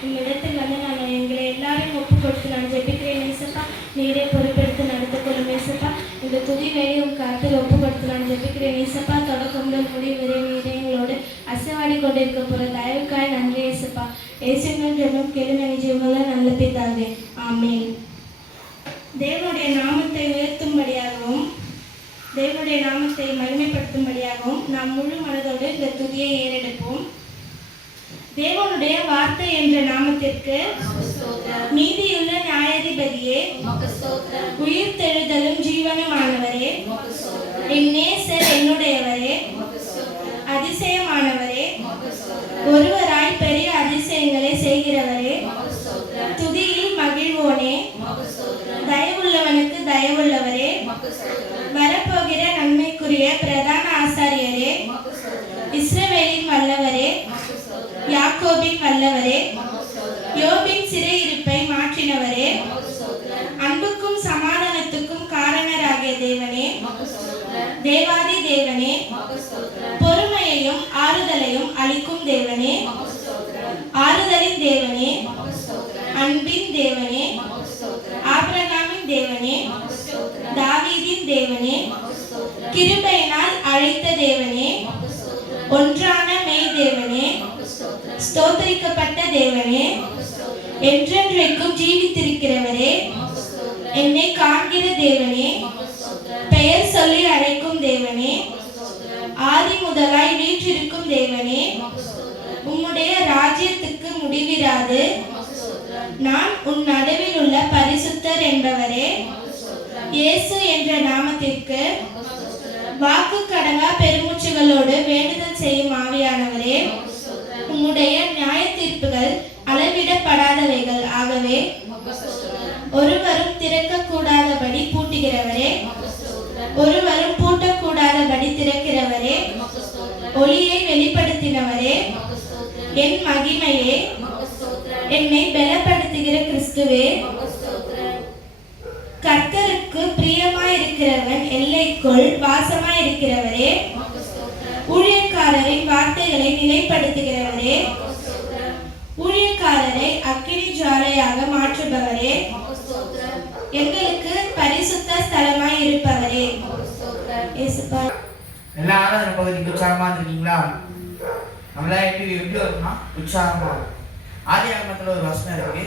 പിന്നീട് நாமத்திற்கு நீதியுள்ள நியாயாதிபதியே உயிர் தெழுதலும் ஜீவனுமானவரே. என் நேசர் என்னுடையவரே. அதிசயம் திறக்கக்கூடாதபடி பூட்டுகிறவரே. ஒருவரும் பூட்டக்கூடாதபடி திறக்கிறவரே. ஒளியை வெளிப்படுத்தினவரே. என் மகிமையே. என்னை பலப்படுத்துகிற கிறிஸ்துவே. கர்த்தருக்கு பிரியமாயிருக்கிறவன் எல்லைக்குள் வாசமாயிருக்கிறவரே. ஊழியக்காரரின் வார்த்தைகளை நிலைப்படுத்துகிறவரே. ஊழியக்காரரை அக்கினி ஜுவாலையாக மாற்றுபவரே. எங்களுக்கு பரிசுத்த ஸ்தலமாய் இருப்பவரே. இயேசுப்பா எல்லா ஆராதனை பகுதிக்கு உற்சாகமா இருக்கீங்களா நம்மளா எப்படி எப்படி வரும்னா உற்சாகமா ஆதி ஆகமத்தில் ஒரு வசனம் இருக்கு.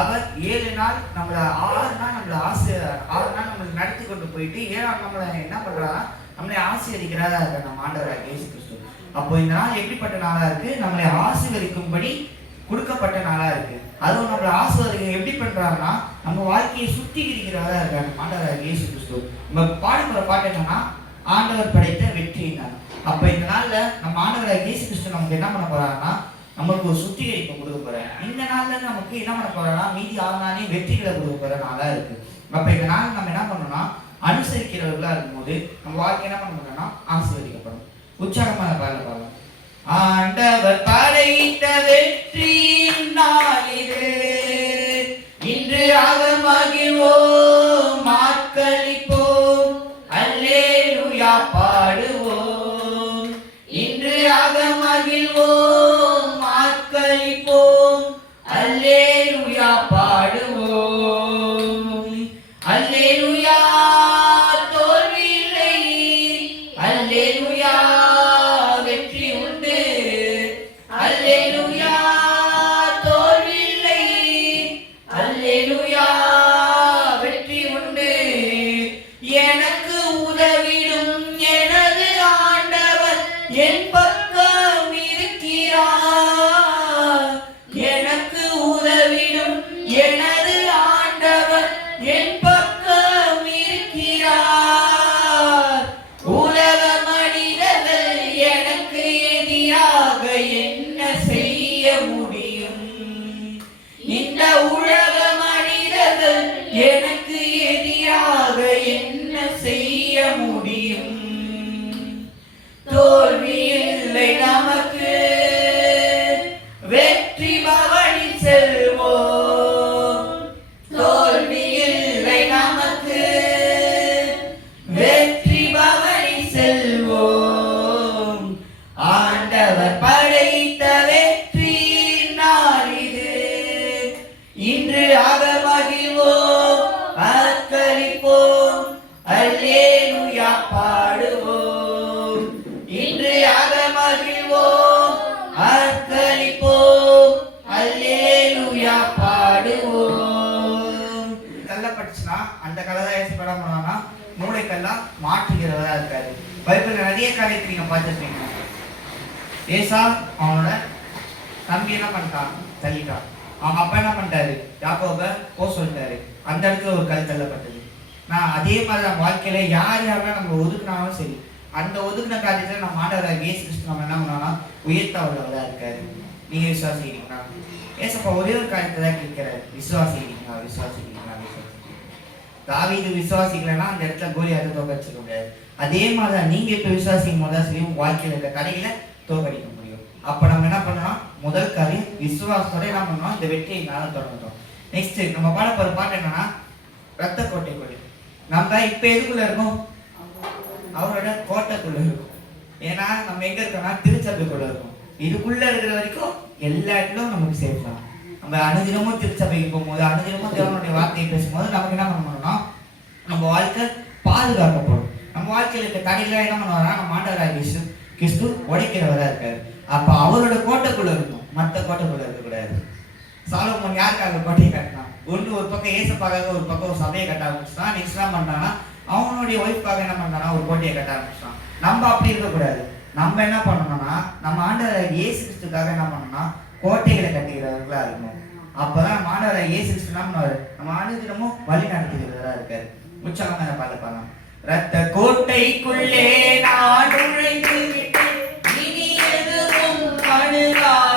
அவர் ஏழு நாள் நம்மள ஆறு நாள் நம்மள ஆசிரியர் ஆறு நாள் நம்மளுக்கு நடத்தி கொண்டு போயிட்டு ஏழாம் நம்மளை என்ன பண்றாரா நம்மளை ஆசீர்வதிக்கிறதா இருக்க நம்ம ஆண்டவராக இயேசு கிறிஸ்து. அப்போ இந்த நாள் எப்படிப்பட்ட நாளா இருக்கு? நம்மளை ஆசீர்வதிக்கும்படி கொடுக்கப்பட்ட நாளா இருக்கு. அதுவும் நம்மளை ஆசிரியர்கள் எப்படி பண்றாருன்னா நம்ம வாழ்க்கையை சுத்திகரிக்கிறதா இருக்காங்க ஆண்டவர் இயேசு கிறிஸ்து. நம்ம பாடுகிற பாட்டு என்னன்னா ஆண்டவர் படைத்த வெற்றியினார் அப்ப இந்த நாள்ல நம்ம ஆண்டவராக இயேசு கிறிஸ்து நமக்கு என்ன பண்ண போறாருன்னா நம்மளுக்கு ஒரு சுத்திகரிப்பு கொடுக்க போறாரு. இந்த நாள்ல நமக்கு என்ன பண்ண போறாருன்னா மீதி ஆறு வெற்றிகளை கொடுக்க போற நாளா இருக்கு. அப்ப இந்த நாள் நம்ம என்ன பண்ணோம்னா அனுசரிக்கிறவர்களா இருக்கும்போது நம்ம வாழ்க்கை என்ன பண்ண முடியும்னா ஆசீர்வதிக்கப்படும் உற்சாகமான பாருங்க பாருங்க ஆண்டவர் படைத்த வெற்றியின் நாளிது இன்று அவர் மாக்களிப்போம் அல்லேலுயா பாடுவோம். இன்று ஆக ஆண்டவர் எல்லாம் மாற்றுகிறவராக இருக்காரு. பைபிள் நிறைய காரியத்தை நீங்க பார்த்துருப்பீங்க. ஏசா அவனோட தம்பி என்ன பண்ணிட்டான்? தள்ளிட்டான். அவங்க அப்பா என்ன பண்ணிட்டாரு? யாக்கோப போ சொல்லிட்டாரு. அந்த இடத்துல ஒரு கல் தள்ளப்பட்டது. நான் அதே மாதிரி நம்ம வாழ்க்கையில யார் யாரெல்லாம் நம்ம ஒதுக்குனாலும் சரி அந்த ஒதுக்குன காரியத்தில் நம்ம ஆண்டவராக இயேசு கிறிஸ்து நம்ம என்ன பண்ணோம்னா உயர்த்தவர்களாக இருக்காரு. நீங்க விசுவாசிக்கிறீங்களா? ஏசப்பா ஒரே ஒரு காரியத்தை தான் கேட்கிறாரு. விசுவாசிக்கிறீங்களா? விசுவாசிக்கிறீங்களா? தாவீது விசுவாசிக்கலைன்னா அந்த இடத்துல கோலியாத்தை தோக்கடிச்சிக்க முடியாது. அதே மாதிரி நீங்க இப்ப விசுவாசிக்கும் போது தான் சரி உங்க இருக்க கடையில தோக்கடிக்க முடியும். அப்ப நம்ம என்ன பண்ணலாம் முதல் காரியம் விசுவாசத்தோட என்ன பண்ணோம் இந்த வெற்றியை நாள தொடங்கணும். நெக்ஸ்ட் நம்ம பாட போற பாட்டு என்னன்னா ரத்த கோட்டைக்குள்ள நம்ம இப்ப எதுக்குள்ள இருக்கோம்? அவரோட கோட்டைக்குள்ள இருக்கும். ஏன்னா நம்ம எங்க இருக்கோம்னா திருச்சபைக்குள்ள இருக்கும். இதுக்குள்ள இருக்கிற வரைக்கும் எல்லா இடத்துலும் நமக்கு சேஃப் தான். நம்ம அனுதினமும் திருச்சபைக்கு போகும்போது அனுதினமும் தேவனுடைய வார்த்தையை பேசும்போது நமக்கு என்ன பண்ணணும்னா நம்ம வாழ்க்கை பாதுகாக்கப்படும். நம்ம வாழ்க்கையில் இருக்க தடைகளை என்ன பண்ணுவாரா நம்ம ஆண்டவராக கிறிஸ்து கிறிஸ்து உடைக்கிறவராக இருக்காரு. அப்போ அவரோட கோட்டைக்குள்ளே இருக்கும் மற்ற கோட்டைக்குள்ளே இருக்கக்கூடாது சாலமோன் யாருக்காக கோட்டையை கட்டினான்? ஒன்று ஒரு பக்கம் ஏசப்பாக ஒரு பக்கம் ஒரு சபையை கட்ட ஆரம்பிச்சிட்டான். நெக்ஸ்ட் என்ன பண்ணானா அவனுடைய ஒய்ஃப்காக என்ன பண்ணானா ஒரு கோட்டையை கட்ட ஆரம்பிச்சிட்டான். நம்ம அப்படி இருக்கக்கூடாது. நம்ம என்ன பண்ணணும்னா நம்ம ஆண்டவராக இயேசு கிறிஸ்துக்காக என்ன பண்ணணும்னா கோட்டைகளை கட்டுகிறவர்களா இருக்கணும். அப்பதான் நம்ம ஆண்டவராக இயேசு கிறிஸ்து அனுதினமும் வழி நடத்துகிறவரா இருக்காரு. உற்சாகமா அந்த பார்த்து பாடலாம். ரத்த கோட்டைக்குள்ளே நான் நுழைந்து விட்டேன். இனி எதுவும் அணுகாது.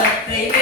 birthday.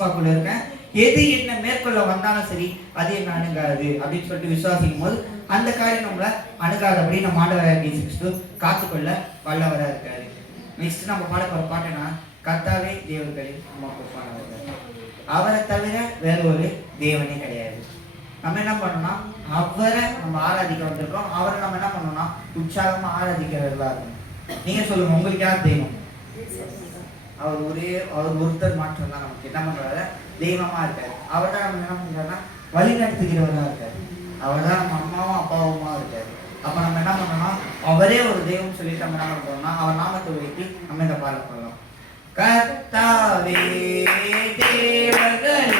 ஏசுப்பாக்குள்ள இருக்கேன். எது என்ன மேற்கொள்ள வந்தாலும் சரி அது என்ன அணுகாது அப்படின்னு சொல்லிட்டு விசுவாசிக்கும் போது அந்த காரியம் நம்மளை அப்படின்னு நம்ம ஆண்டவராக இயேசு காத்துக்கொள்ள வல்லவரா இருக்காரு. நெக்ஸ்ட் நம்ம பாட போற பாட்டுனா கர்த்தாவே தேவர்களின் அம்மா அவரை தவிர வேற ஒரு தேவனே கிடையாது. நம்ம என்ன பண்ணோம்னா அவரை நம்ம ஆராதிக்க வந்திருக்கோம் அவரை நம்ம என்ன பண்ணோம்னா உற்சாகமா ஆராதிக்கிறதா இருக்கணும். நீங்க சொல்லுங்க உங்களுக்கு யார் தெய்வம் அவர் ஒரே அவர் ஒருத்தர் மாற்றம் தான் நமக்கு. என்ன பண்றாரு? தெய்வமா இருக்காரு. அவர் தான் நம்ம என்ன பண்றாருன்னா வழிநடத்துகிறவரா இருக்காரு. அவர் தான் நம்ம அம்மாவும் அப்பாவுமா இருக்காரு. அப்ப நம்ம என்ன பண்ணணும் அவரே ஒரு தெய்வம் சொல்லிட்டு நம்ம என்ன பண்றோம்னா அவர் நாமத்தை வைத்து நம்ம இந்த பாடல் பண்ணலாம் கர்த்தாவே தேவர்கள்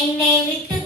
என்னை விட்டு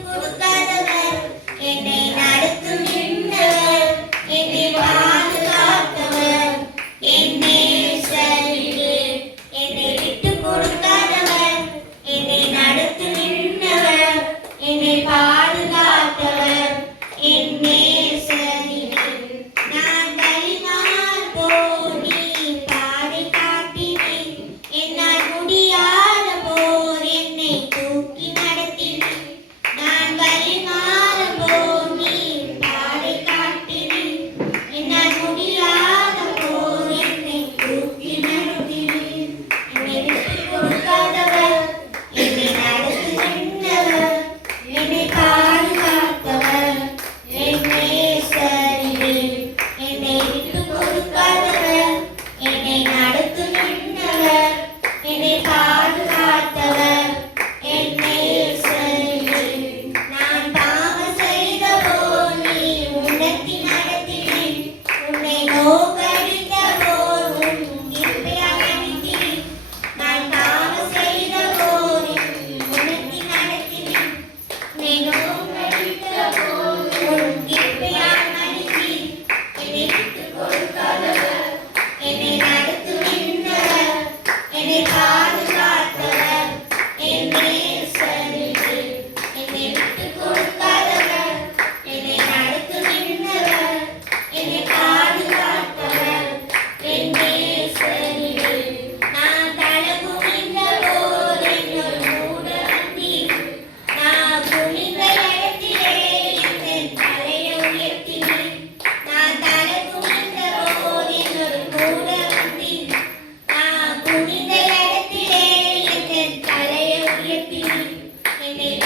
ಮೇಲೆ